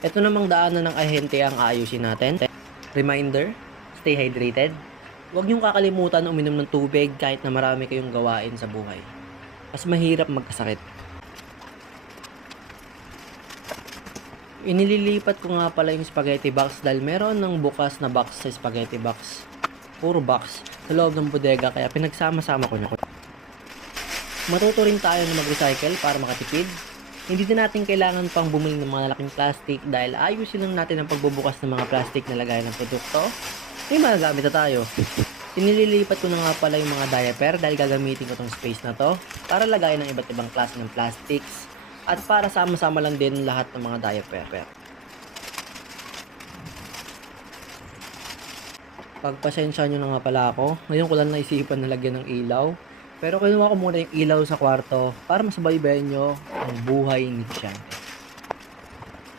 Ito namang daanan ng ahente ang ayusin natin. Reminder, stay hydrated. Huwag niyong kakalimutan uminom ng tubig kahit na marami kayong gawain sa buhay. Mas mahirap magkasakit. Inililipat ko nga pala yung spaghetti box dahil meron ng bukas na box sa spaghetti box. Puro box sa loob ng bodega kaya pinagsama-sama ko na. Matuto rin tayo na mag-recycle para makatipid. Hindi din natin kailangan pang bumili ng mga laking plastic dahil ayusin lang natin ang pagbubukas ng mga plastic na lagayan ng produkto. May magagamit na tayo. Inililipat ko na nga pala yung mga diaper dahil gagamitin ko tong space na to para lagayan ng iba't ibang klase ng plastics at para sama-sama lang din lahat ng mga diaper. Pagpasensya nyo na nga pala ako. Ngayon ko lang naisipan na lagyan ng ilaw. Pero kinuha ko muna yung ilaw sa kwarto para masabaybayan nyo ang buhay ni Christian.